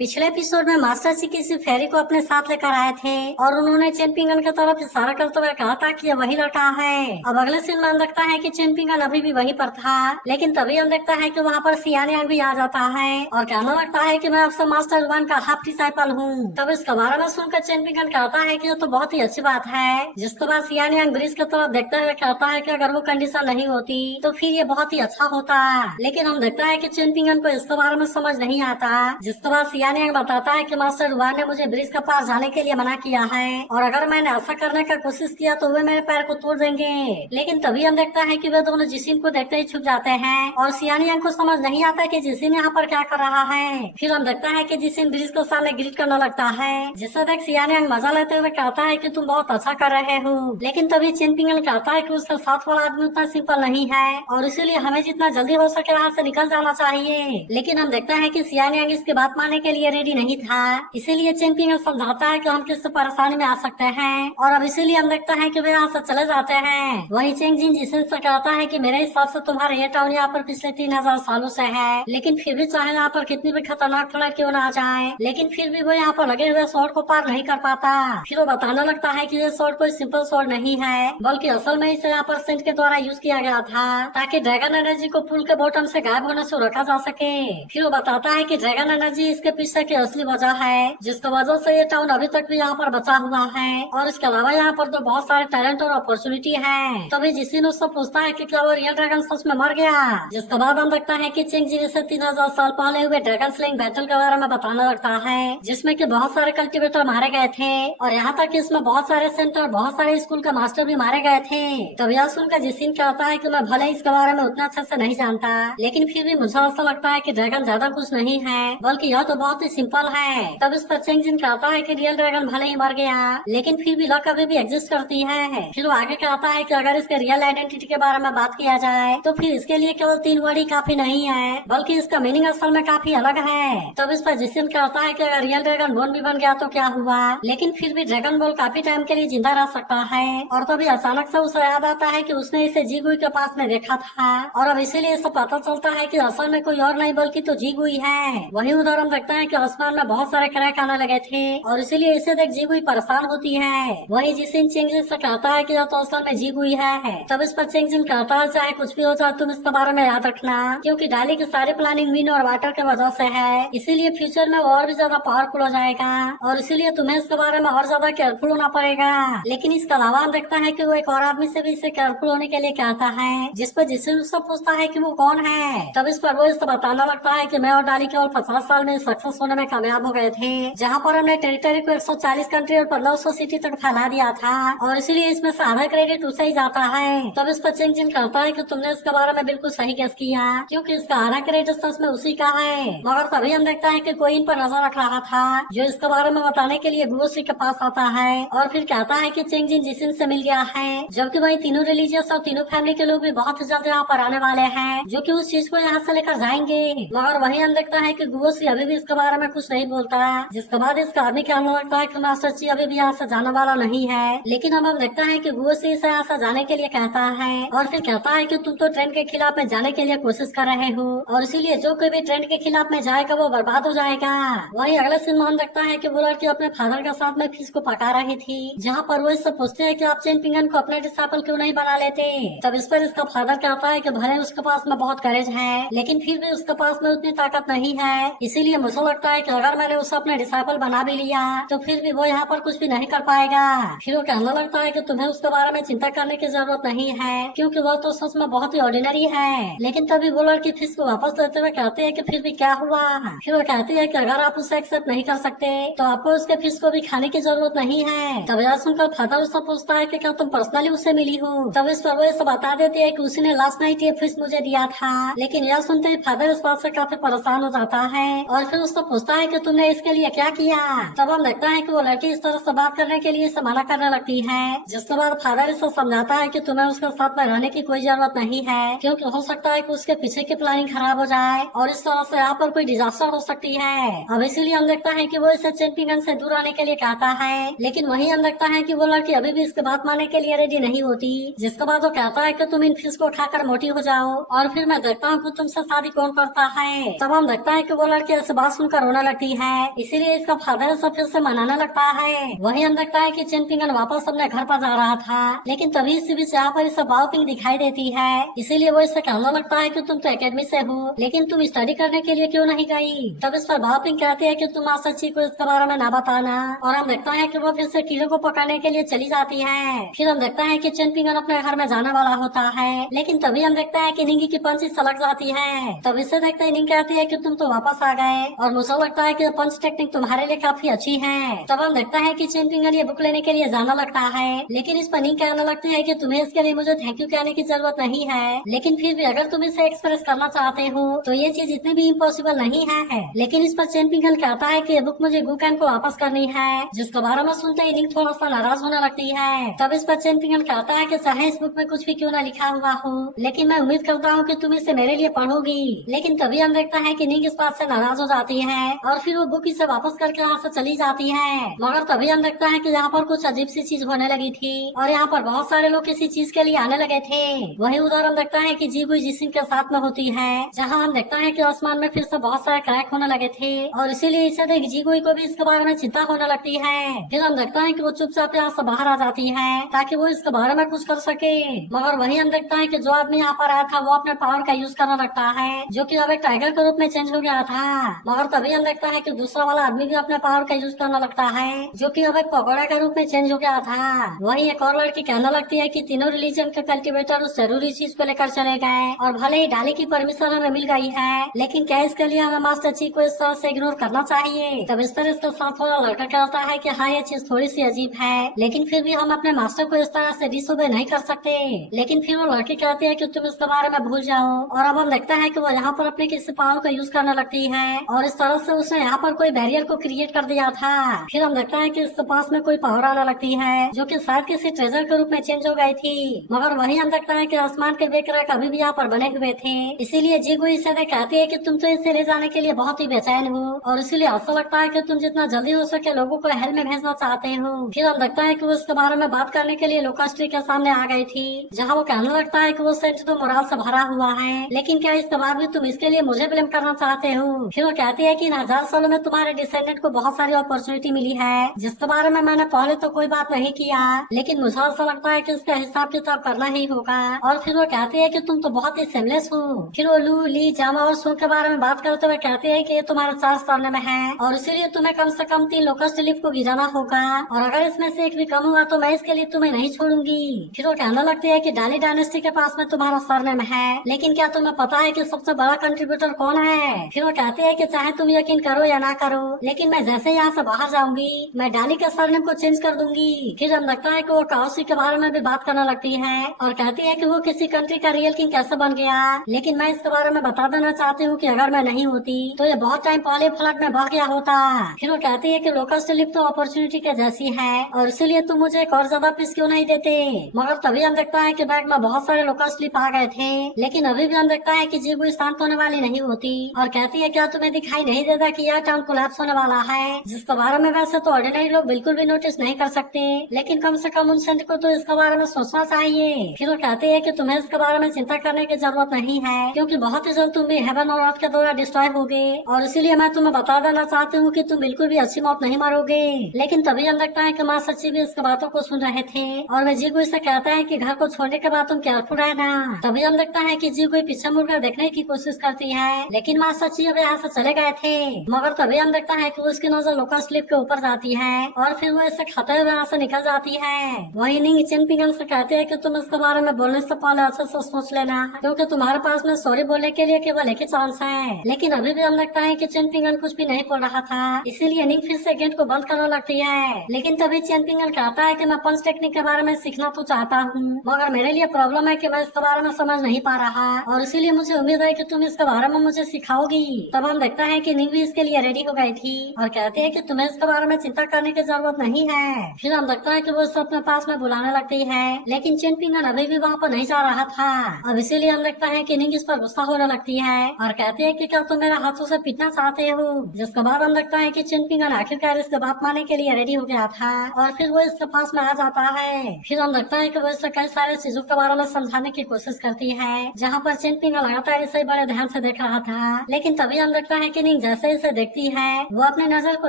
पिछले एपिसोड में मास्टर जी किसी फेरी को अपने साथ लेकर आए थे और उन्होंने चैंपियन की तरफ इशारा करते हुए कहा था कि ये वही लड़का है। अब अगले सीन में हम देखता है कि चैंपियन अभी भी वहीं पर था, लेकिन तभी हम देखता है कि वहाँ पर सियानियांग भी आ जाता है और कहने लगता है कि मैं आपसे मास्टर वन का हाफ डिसाइपल हूँ। तब इसके बारे में सुनकर चैंपियन कहता है कि ये तो बहुत ही अच्छी बात है। जिसके बाद सियानियांग ब्रिज की तरफ देखते हुए कहता है कि अगर वो कंडीशन नहीं होती तो फिर ये बहुत ही अच्छा होता, लेकिन हम देखता है कि चैंपियन को इसके बारे में समझ नहीं आता। जिसके बाद सियानियांग बताता है कि मास्टर वन ने मुझे ब्रिज के पार जाने के लिए मना किया है और अगर मैंने ऐसा करने का कोशिश किया तो वे मेरे पैर को तोड़ देंगे। लेकिन तभी हम देखता है कि वे दोनों जिसिन को देखते ही छुप जाते हैं और सियानियांग को समझ नहीं आता कि जिसिन यहाँ पर क्या कर रहा है। फिर हम देखता है कि जिसिन ब्रिज के सामने ग्रिड करने लगता है, जिससे देख सियानियांग मजा लेते हुए कहता है कि तुम बहुत अच्छा कर रहे हो। लेकिन तभी चैंपियन कहता है कि उसका साथ वाला आदमी उतना सिंपल नहीं है और इसीलिए हमें जितना जल्दी हो सके यहाँ से निकल जाना चाहिए। लेकिन हम देखता है कि सियानियांग इसकी बात मानने के लिए रेडी नहीं था, इसीलिए चैंपियन समझाता है कि हम किस परेशानी में आ सकते हैं और अब इसीलिए हम देखता है कि वे यहाँ से चले जाते हैं। वही चेंगजिन जिसिन से कहता है कि मेरे हिसाब से तुम्हारा ये टाउन यहाँ पर पिछले 3000 सालों से है, लेकिन फिर भी चाहे यहाँ पर कितनी भी खतरनाक फ्लड क्यों ना आ जाए, लेकिन फिर भी वो यहाँ पर लगे हुए स्वॉर्ड को पार नहीं कर पाता। फिर वो बताने लगता है कि ये स्वॉर्ड कोई सिंपल स्वॉर्ड नहीं है, बल्कि असल में इसे यहाँ पर सेंट के द्वारा यूज किया गया था ताकि ड्रैगन एनर्जी को पुल के बॉटम से गायब होने से रोका जा सके। फिर वो बताता है कि ड्रैगन एनर्जी इसके पीछे की असली वजह है, जिसकी वजह से ये टाउन अभी तक भी यहाँ पर बचा हुआ है और इसके अलावा यहाँ पर तो बहुत सारे टैलेंट और अपॉर्चुनिटी है। तभी जिसिन उससे पूछता है कि क्या वो रियल ड्रैगन सच में मर गया। जिसके बाद हम देखता है कि चेंगजिन से 3000 साल पहले हुए ड्रैगन स्लेइंग बैटल के बारे में बताने लगता है, जिसमें कि बहुत सारे कल्टिवेटर मारे गए थे और यहाँ तक कि इसमें बहुत सारे सेंटर बहुत सारे स्कूल के मास्टर भी मारे गए थे। तब यह सुनकर जिसिन कहता है कि मैं भले इसके बारे में उतना अच्छे से नहीं जानता, लेकिन फिर भी मुझे ऐसा लगता है कि ड्रैगन ज्यादा कुछ नहीं है, बल्कि यह तो बहुत ही सिंपल है। तब इस पर चेंगजिन कहता है कि रियल ड्रैगन भले ही मर गया, लेकिन फिर भी लक अभी भी एग्जिस्ट करती है। फिर वो आगे कहता है कि अगर इसके रियल आइडेंटिटी के बारे में बात किया जाए तो फिर इसके लिए केवल 3 वर्ड ही काफी नहीं है, बल्कि इसका मीनिंग असल में काफी अलग है। तब इस पर जिसिन कहता है कि अगर रियल ड्रैगन बोन भी बन गया तो क्या हुआ, लेकिन फिर भी ड्रैगन बोल काफी टाइम के लिए जिंदा रह सकता है। और तभी अचानक से उसे याद आता है कि उसने इसे जीगुई के पास में देखा था और अब इसीलिए इसे पता चलता है कि असल में कोई और नहीं बल्कि तो जीगुई है। वही उधर हम देखते हैं कि आसमान में बहुत सारे क्रैक आने लगे थे और इसीलिए इसे देख जीगुई परेशान होती है। वही जिसिन चेंगजिन से कहता है कि यह तो असल में जीगुई है। तब इस पर चेंगजिन कहता है चाहे कुछ भी हो जाए तुम इसके बारे में याद रखना, क्योंकि डाली की सारी प्लानिंग विंड और वाटर के वजह से है, इसीलिए फ्यूचर में वो और भी ज्यादा पावरफुल हो जाएगा और इसीलिए तुम्हें इसके बारे में और ज्यादा केयरफुल होना पड़ेगा। लेकिन इसके अलावा हम देखता है कि वो एक और आदमी से भी इसे केयरफुल होने के लिए कहता है, जिस पर जिसिन उससे पूछता है कि वो कौन है। तब इस पर वो इसे बताने लगता है कि मैं और डाली केवल 50 साल में सक्सेस होने में कामयाब हो गए थे, जहाँ पर हमने टेरिटरी को 140 कंट्री और 1500 सिटी तक फैला दिया था और इसीलिए इसमें से आधा क्रेडिट उसे ही जाता है। तब इस पर चेंगजिन कहता है कि तुमने इसके बारे में बिल्कुल सही गेस किया, क्योंकि इसका आधा क्रेडिट सच में उसी का है। मगर तभी हम देखता है कि कोई इन पर नजर रख रहा था, जो इसके बारे में बताने के लिए गुरुश्री के पास आता है और फिर कहता है कि चेंगजिन जिसिन से मिल गया है, जबकि वही तीनों रिलीजियस और तीनों फैमिली के लोग भी बहुत जल्द यहाँ पर आने वाले हैं, जो कि उस चीज को यहाँ से लेकर जाएंगे। मगर वही हम देखता है कि गुरुश्री अभी भी इसके बारे में कुछ नहीं बोलता, जिसके बाद इसका आदमी कहने लगता है कि मास्टर जी अभी भी यहाँ से जाने वाला नहीं है। लेकिन हम देखता है कि गुरुश्री इसे यहाँ से जाने के लिए कहता है और फिर कहता है कि तुम तो ट्रेंड के खिलाफ में जाने के लिए कोशिश कर रहे हो और इसीलिए जो कोई भी ट्रेंड के खिलाफ में जाएगा वो बर्बाद हो जाएगा। वही अगले सीन में हम देखता है कि वो लड़की अपने फादर के साथ में फिश को पका रही थी, जहाँ पर वो इससे पूछते हैं कि आप चेन पिंगन को अपने डिसाइपल क्यों नहीं बना लेते। तब इस पर इसका फादर कहता है कि भले उसके पास में बहुत करेज है, लेकिन फिर भी उसके पास में उतनी ताकत नहीं है, इसीलिए मुझे लगता है कि अगर मैंने उसे अपने डिसाइपल बना भी लिया तो फिर भी वो यहाँ पर कुछ भी नहीं कर पाएगा। फिर वो कहने लगता है कि तुम्हें उसके बारे में चिंता करने की जरूरत नहीं है, क्योंकि वह तो सच में बहुत ही ऑर्डिनरी है। लेकिन तभी वो लड़की फिश को वापस लेते हुए कहते हैं कि फिर भी क्या हुआ। फिर वो कहती है कि अगर आप उसे एक्सेप्ट नहीं कर सकते तो आपको उसके फिश को भी खाने की जरूरत नहीं है। तब यह सुनकर फादर उससे पूछता है कि क्या तुम पर्सनली उससे मिली हो। तब इस पर वो इसे बता देती है कि उसने लास्ट नाइट ये फिश मुझे दिया था। लेकिन यह सुनते ही फादर इस बात से काफी परेशान हो जाता है और फिर उससे पूछता है कि तुमने इसके लिए क्या किया। तब हम देखता है कि वो लड़की इस तरह से बात करने के लिए इसे मना करने लगती है, जिसके बाद फादर इसे समझाता है कि तुम्हें उसके साथ में रहने की कोई जरूरत नहीं है, क्योंकि हो सकता है कि उसके पीछे की प्लानिंग खराब हो जाए और इस तरह से यहाँ पर कोई डिजास्टर हो सकती है। अब इसीलिए हम देखता है कि वो इसे चैंपियन से दूर रहने के लिए कहता है, लेकिन वही हम देखता है कि वो लड़की अभी भी इसके बात मानने के लिए रेडी नहीं होती, जिसके बाद वो कहता है कि तुम इन फिश को खाकर मोटी हो जाओ और फिर मैं देखता हूँ कि तुमसे शादी कौन करता है। तब हम देखता है कि वो लड़की ऐसे बात सुनकर रोने लगती है। इसीलिए इसका फादर सब फिर से मनाने लगता है। वही हम देखता है कि चेनपिंगन वापस अपने घर पर जा रहा था, लेकिन तभी इसी बीच यहाँ पर इसे बाओपिंग दिखाई देती है। इसीलिए वो इससे कहने लगता है कि तुम तो एकेडमी से हो, लेकिन तुम स्टडी करने के लिए क्यों नहीं गई। तब इस पर बाओपिंग कहते हैं कि तुम मास्टर ची को इसके बारे में ना बताना। और हम देखता है कि वो फिर से कीड़े को पकड़ने के लिए चली जाती है। फिर हम देखता है कि चेनपिंगन अपने घर में जाने वाला होता है, लेकिन तभी हम देखता है कि निंगी की पंच सलग जाती है। तब इसे देखते ही निंग कहती है कि तुम तो वापस आ गए और मुझे लगता है कि पंच टेक्निक तुम्हारे लिए काफी अच्छी है। तब हम देखता है कि चेनपिंगन ये बुक लेने के लिए जाना लगता है, लेकिन इस पर निंग कहने लगती है कि तुम्हें इसके लिए मुझे थैंक यू कहने की जरूरत नहीं है, लेकिन फिर भी अगर तुम इसे एक्सप्रेस करना चाहते हो तो ये चीज इतनी भी इम्पॉसिबल नहीं है। लेकिन इस पर चेनपिंगन कहता है कि ये बुक मुझे गुकैन को वापस करनी है, जिसके बारे में सुनते ही निंग थोड़ा सा नाराज होने लगती है। तब इस पर चेनपिंगन कहता है कि चाहे इस बुक में कुछ भी क्यों ना लिखा हुआ हो, लेकिन मैं उम्मीद करता हूँ कि तुम इसे मेरे लिए पढ़ोगी। लेकिन तभी हम देखता है कि निंग इस बात से नाराज हो जाती है और फिर वो बुक इसे वापस करके यहाँ से चली जाती है। मगर तभी हम देखता है कि यहाँ पर कुछ अजीब सी चीज होने लगी थी और यहाँ पर बहुत सारे लोग किसी चीज के लिए आने लगे थे। वही उधर हम देखता है कि जीगुई जिसिन के साथ में होती है, जहाँ हम देखता है कि आसमान में फिर से बहुत सारे क्रैक होने लगे थे और इसीलिए इसे देख जीगुई को भी इसके बारे में चिंता होने लगती है। फिर हम देखता है कि वो चुपचाप यहाँ से बाहर आ जाती है ताकि वो इसके बारे में कुछ कर सके। मगर वही हम देखता है कि जो आदमी यहाँ पर आया था वो अपने पावर का यूज करने लगता है, जो कि अब एक टाइगर के रूप में चेंज हो गया था। मगर तभी हम देखता है कि दूसरा वाला आदमी भी अपने पावर का यूज करने लगता है, जो कि अब एक पकौड़ा के रूप में चेंज हो गया था। वही एक और लड़की कहने लगती है कि तीनों रिलीजन के कल्टिवेटर उस जरूरी चीज को लेकर चले गए और भले ही डाली की परमिशन हमें मिल गई है, लेकिन क्या इसके लिए हमें मास्टर ची को इस तरह से इग्नोर करना चाहिए। तब इस पर इसके साथ वाला लड़का कहता है कि हाँ ये चीज थोड़ी सी अजीब है, लेकिन फिर भी हम अपने मास्टर को इस तरह से डिसोबे नहीं कर सकते। लेकिन फिर वो लड़की कहती है कि तुम इसके बारे में भूल जाओ। और अब हम देखते हैं कि वो यहाँ पर अपने किसी पावर का यूज करने लगती है और इस तरह से उसने यहाँ पर कोई बैरियर को क्रिएट कर दिया था। फिर हम देखते हैं कि इसके पास में कोई पावर आने लगती है, जो कि शायद किसी ट्रेजर के रूप में चेंज हो गई थी। मगर वही हम देखते हैं कि आसमान के बेकराक अभी भी यहाँ पर बने हुए थे। इसीलिए जीगुई इसे कहती है कि तुम तो इसे ले जाने के लिए बहुत ही बेचैन हो और इसीलिए ऐसा लगता है कि तुम जितना जल्दी हो सके लोगों को हेल में भेजना चाहते हो। फिर हम देखते हैं कि वो इसके बारे में बात करने के लिए लोकास्ट्री के सामने आ गई थी, जहाँ वो कहने लगता है कि वो सेंट तो मोराल से भरा हुआ है, लेकिन क्या इसके बाद भी तुम इसके लिए मुझे ब्लेम करना चाहते हो। फिर वो कहती है कि इन 1000 सालों में तुम्हारे डिसेंडेंट को बहुत सारी अपॉर्चुनिटी मिली है, जिसके बारे में मैंने पहले तो कोई बात नहीं किया, लेकिन मुझे ऐसा लगता है कि इसका हिसाब किताब करना ही होगा। और फिर वो कहती है कि तुम तो बहुत ही सेमलेस हो। फिर वो लू, ली, जामा और सू के बारे में बात करते हुए कहती है कि ये तुम्हारे चार्ज करने में है और इसीलिए तुम्हें कम से कम 3 लोकस्ट लिफ को गिराना होगा और अगर इसमें से एक भी कम हुआ तो मैं इसके लिए तुम्हें नहीं छोड़ूंगी। फिर वो कहने लगती है कि डाली डायनेस्टी के पास में तुम्हारा सरनेम है, लेकिन क्या तुम्हें पता है कि सबसे बड़ा कंट्रीब्यूटर कौन है। फिर वो कहती है कि चाहे तुम यकीन करो या ना करो, लेकिन मैं जैसे यहाँ से बाहर जाऊंगी मैं डाली के सरनेम को चेंज कर दूंगी। फिर हम लगता है कि वो काउसी के बारे में भी बात करने लगती है और कहती है कि वो किसी कंट्री का रियल किंग कैसे बन गया, लेकिन मैं इसके बारे में बता देना चाहती हूँ कि अगर मैं नहीं होती तो ये बहुत टाइम पहले फ्लड में बह गया होता। फिर वो कहती है कि लोकस्ट लिफ तो अपॉर्चुनिटी के जैसी है और इसीलिए तुम मुझे एक और ज्यादा पीस क्यों नहीं देते। मगर तभी हम देखता है कि बैग में बहुत सारे लोकस्ट लिफ आ गए थे, लेकिन अभी भी हम देखता है कि जीगुई शांत होने वाली नहीं होती और कहती है क्या तुम्हें दिखाई नहीं देता कि यह टाउन कोलैप्स होने वाला है, जिसके बारे में वैसे तो ऑर्डिनरी लोग बिल्कुल भी नोटिस नहीं कर सकते, लेकिन कम से कम उन सेंट को तो इसके बारे में सोचना चाहिए। फिर वो कहती है कि तुम्हें इसके बारे में चिंता करने की जरूरत नहीं है, क्योंकि बहुत ही जल्द तुम भी हेवन और अर्थ के द्वारा डिस्ट्रॉय होगे और इसीलिए मैं तुम्हें बता देना चाहती हूँ कि तुम बिल्कुल भी अच्छी मौत नहीं मरोगे। लेकिन तभी हम देखता है कि माँ सच्ची भी इसकी बातों को सुन रहे थे और वे जीगुई से कहता है कि घर को छोड़ने के बाद तुम केयरफुल रहना। तभी हम देखता है कि जीगुई पीछे मुड़कर देखने की कोशिश करती है, लेकिन माँ सच्ची अब यहाँ से चले गए थे। मगर तभी हम देखता है कि उसकी नजर लोकस्ट लिफ के ऊपर जाती है और फिर वो इससे खाते हुए यहाँ से निकल जाती है। वही निंग चेनपिंगन से कहते हैं कि तुम इसके बारे में बोलने से पहले अच्छे से सोच लेना, क्योंकि तुम्हारे पास में सॉरी बोलने के लिए केवल एक ही चांस है। लेकिन अभी भी हम देखता है कि चेनपिंगन कुछ भी नहीं बोल रहा था, इसीलिए निंग फिर से गेट को बंद करने लगती है। लेकिन तभी चेनपिंगन कहता है कि मैं पंच टेक्निक के बारे में सीखना तो चाहता हूँ, मगर मेरे लिए प्रॉब्लम है कि मैं इसके बारे में समझ नहीं पा रहा और इसीलिए मुझे उम्मीद है कि तुम इसके बारे में मुझे सिखाओगी। तब हम देखता है कि निंग भी इसके लिए रेडी हो गई थी और कहती है कि तुम्हें इसके बारे में चिंता करने की जरूरत नहीं है। फिर हम देखता है कि वो इसे अपने पास में बुलाने लगती है, लेकिन चेनपिंगन अभी भी वहाँ पर नहीं जा रहा था। अब इसीलिए हम देखता है कि निंग इस पर गुस्सा होने लगती है और कहती है कि क्या तुम मेरे हाथों से पीटना चाहते हो। जिसके बाद हम देखता है कि चेनपिंगन आखिरकार इसके बात मानने के लिए रेडी हो गया था और फिर वो इसके पास में आ जाता है। फिर हम देखता है कि वो इससे कई सारे चीजों के बारे में समझाने की कोशिश करती है, जहाँ पर चेनपिंगन लगातार इसे बड़े ध्यान से देख रहा था। लेकिन तभी हम देखता है कि निंग निंग जैसे इसे देखती है वो अपने नजर को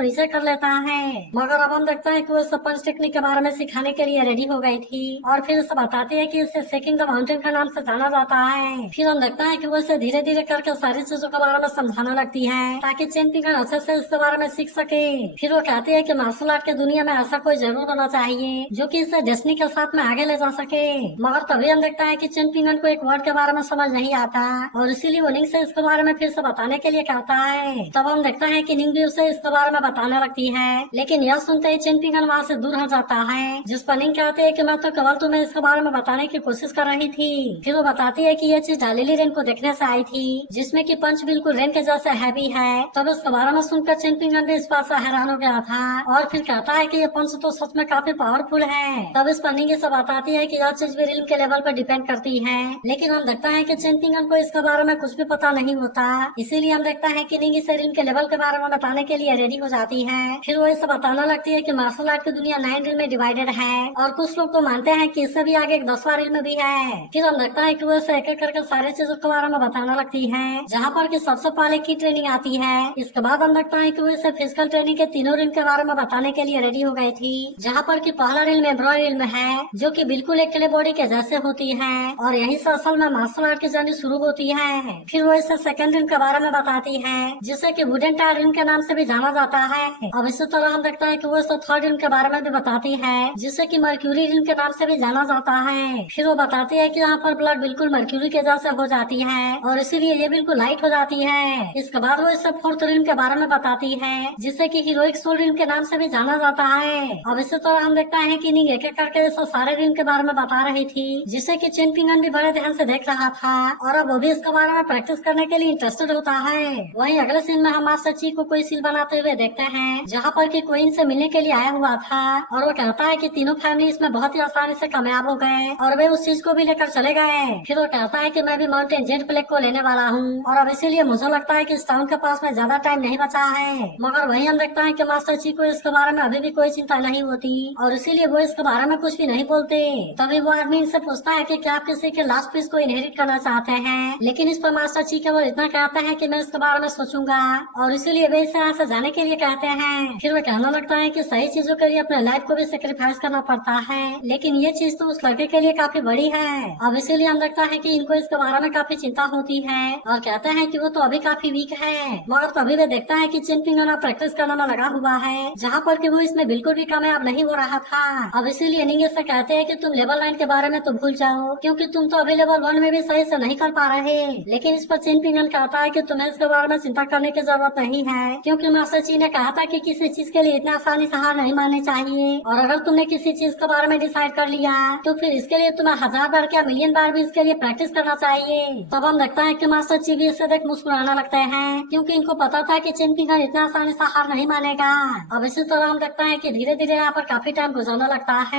नीचे कर लेता है। मगर अब हम देखते हैं कि वो सब पंच टेक्निक के बारे में सिखाने के लिए रेडी हो गई थी और फिर उसे बताती है कि इसे सेकिंग द माउंटेन के नाम से जाना जाता है। फिर हम देखते हैं कि वो इसे धीरे धीरे करके सारी चीजों के बारे में समझाने लगती है ताकि चेन पिंगन अच्छे से इसके बारे में सीख सके। फिर वो कहती है कि मार्शल आर्ट की दुनिया में ऐसा कोई जरूर होना चाहिए जो कि इसे डेस्टिनी के साथ में आगे ले जा सके। मगर तभी हम देखता है कि चेन पिंगन को एक वर्ड के बारे में समझ नहीं आता और इसीलिए वो निंग से इसके बारे में फिर से बताने के लिए कहता है। तब हम देखता है कि निंग भी उसे इसके बारे में बताने लगती है, लेकिन यह सुनते ही चेन पिंगन वहाँ से दूर हो जाता है, जिस पर निंग कहते है कि मैं तो केवल तुम्हें इसके बारे में बताने की कोशिश कर रही थी। फिर वो बताती है कि यह चीज डालिली रेन को देखने से आई थी जिसमें कि पंच बिल्कुल रेन के जैसे हैवी है। तब इसके बारे में सुनकर चेन पिंगन भी इस बात से हैरान हो गया था और फिर कहता है कि ये पंच तो सच में काफी पावरफुल है। तब इस पर निंग से बताती है कि यह चीज भी रिल्म के लेवल पर डिपेंड करती है, लेकिन हम देखता है कि चेन पिंगन को इसके बारे में कुछ भी पता नहीं होता। इसीलिए हम देखता है कि निंग इसे रिल्म के लेवल के बारे में बताने के लिए रेडी हो जाती है। फिर वो इसे बताने लगती है कि मार्शल आर्ट की दुनिया 9 रिल्म में डिवाइडेड है और कुछ लोग तो मानते हैं कि इससे भी आगे एक 10वां रिल्म भी है। फिर हम देखता है कि वो इसे एक एक करके सारी चीजों के बारे में बताने लगती है, जहाँ पर कि सबसे पहले की ट्रेनिंग आती है। इसके बाद हम देखता है कि वो इसे फिजिकल ट्रेनिंग के तीनों रिल्म के बारे में बताने के लिए रेडी हो गई थी, जहाँ पर कि पहला रिल्म एम्ब्रॉय रिल्म है जो कि बिल्कुल एक क्ले बॉडी के जैसे होती है और यही से असल में मार्शल आर्ट की जर्नी शुरू होती है। फिर वो इसे सेकंड रिल्म के बारे में बताती है जिसे कि वुडन टायर रिल्म के नाम से भी जाना जाता है। अब इसी तरह हम देखते हैं कि वो इसे थर्ड रिल्म के बारे में भी बताती है जिसे कि मर्क्यूरी रिल्म के नाम से भी जाना जाता है। फिर वो बताती है कि यहाँ पर ब्लड बिल्कुल मर्क्यूरी के जैसे हो जाती है और इसीलिए ये बिल्कुल लाइट हो जाती है। इसके बाद वो इसे फोर्थ रिल्म के बारे में बताती है जिसे कि हीरोइक सोल रिल्म के नाम से भी जाना जाता है। अब इसी तरह हम देखते हैं कि निंग एक एक करके इसे सारे रिल्म के बारे में बता रही थी, जिसे कि चेन पिंगन भी बड़े ध्यान से देख रहा था और अब वो भी इसके बारे में प्रैक्टिस करने के लिए इंटरेस्टेड होता है। वहीं अगले सीन में हम मास्टर ची को कोई सील बनाते हुए देखते हैं, जहाँ पर कि कोई इनसे मिलने के लिए आया हुआ था और वो कहता है कि तीनों फैमिली इसमें बहुत ही आसानी से कामयाब हो गए और वे उस चीज को भी लेकर चले गए। फिर वो कहता है कि मैं भी माउंटेन जेट प्लेग को लेने वाला हूँ और अब इसीलिए मुझे लगता है कि इस टाउन के पास में ज्यादा टाइम नहीं बचा है। मगर वही हम देखता है कि मास्टर ची को इसके बारे में अभी भी कोई चिंता नहीं होती और इसीलिए वो इसके बारे में कुछ भी नहीं बोलते। तभी वो आदमी इनसे पूछता है कि क्या आप किसी के लास्ट पीस को इनहेरिट करना चाहते हैं, लेकिन इस पर मास्टर ची केवल इतना कहता है कि मैं इसके बारे में सोचूंगा और इसीलिए वे इसे यहाँ से जाने के लिए कहते हैं। फिर वो कहने लगता है कि सही चीजों के लिए अपने लाइफ को भी सेक्रीफाइस करना पड़ता है, लेकिन ये चीज तो उस लड़के के लिए काफी बड़ी है। अब इसीलिए हम देखता है कि इनको इसके बारे में काफी चिंता होती है और कहते हैं कि वो तो अभी काफी वीक है। मगर तभी वे देखता है कि चेन पिंगन प्रैक्टिस करने में लगा हुआ है, जहाँ पर कि वो इसमें बिल्कुल भी कामयाब नहीं हो रहा था। अब इसीलिए निंग से कहते हैं कि तुम लेवल 9 के बारे में तो भूल जाओ, क्योंकि तुम तो अभी लेवल 1 में भी सही से नहीं कर पा रहे। लेकिन इस पर चेन पिंगन कहता है कि तुम्हें इसके बारे में चिंता करने की जरूरत नहीं है, क्योंकि मास्टर ची ने कहा था कि किसी चीज के लिए इतना आसानी से हार नहीं माननी चाहिए और अगर तुमने किसी चीज के बारे में डिसाइड कर लिया तो फिर इसके लिए तुम्हें 1000 बार क्या मिलियन बार भी इसके लिए प्रैक्टिस करना चाहिए। तब हम देखता है कि मास्टर ची भी इससे देख मुस्कुराने लगते हैं, क्योंकि इनको पता था कि चेन पिंगन इतना आसानी से हार नहीं मानेगा। अब इसी तरह हम देखता है कि धीरे धीरे यहाँ पर काफी टाइम गुजरने लगता है।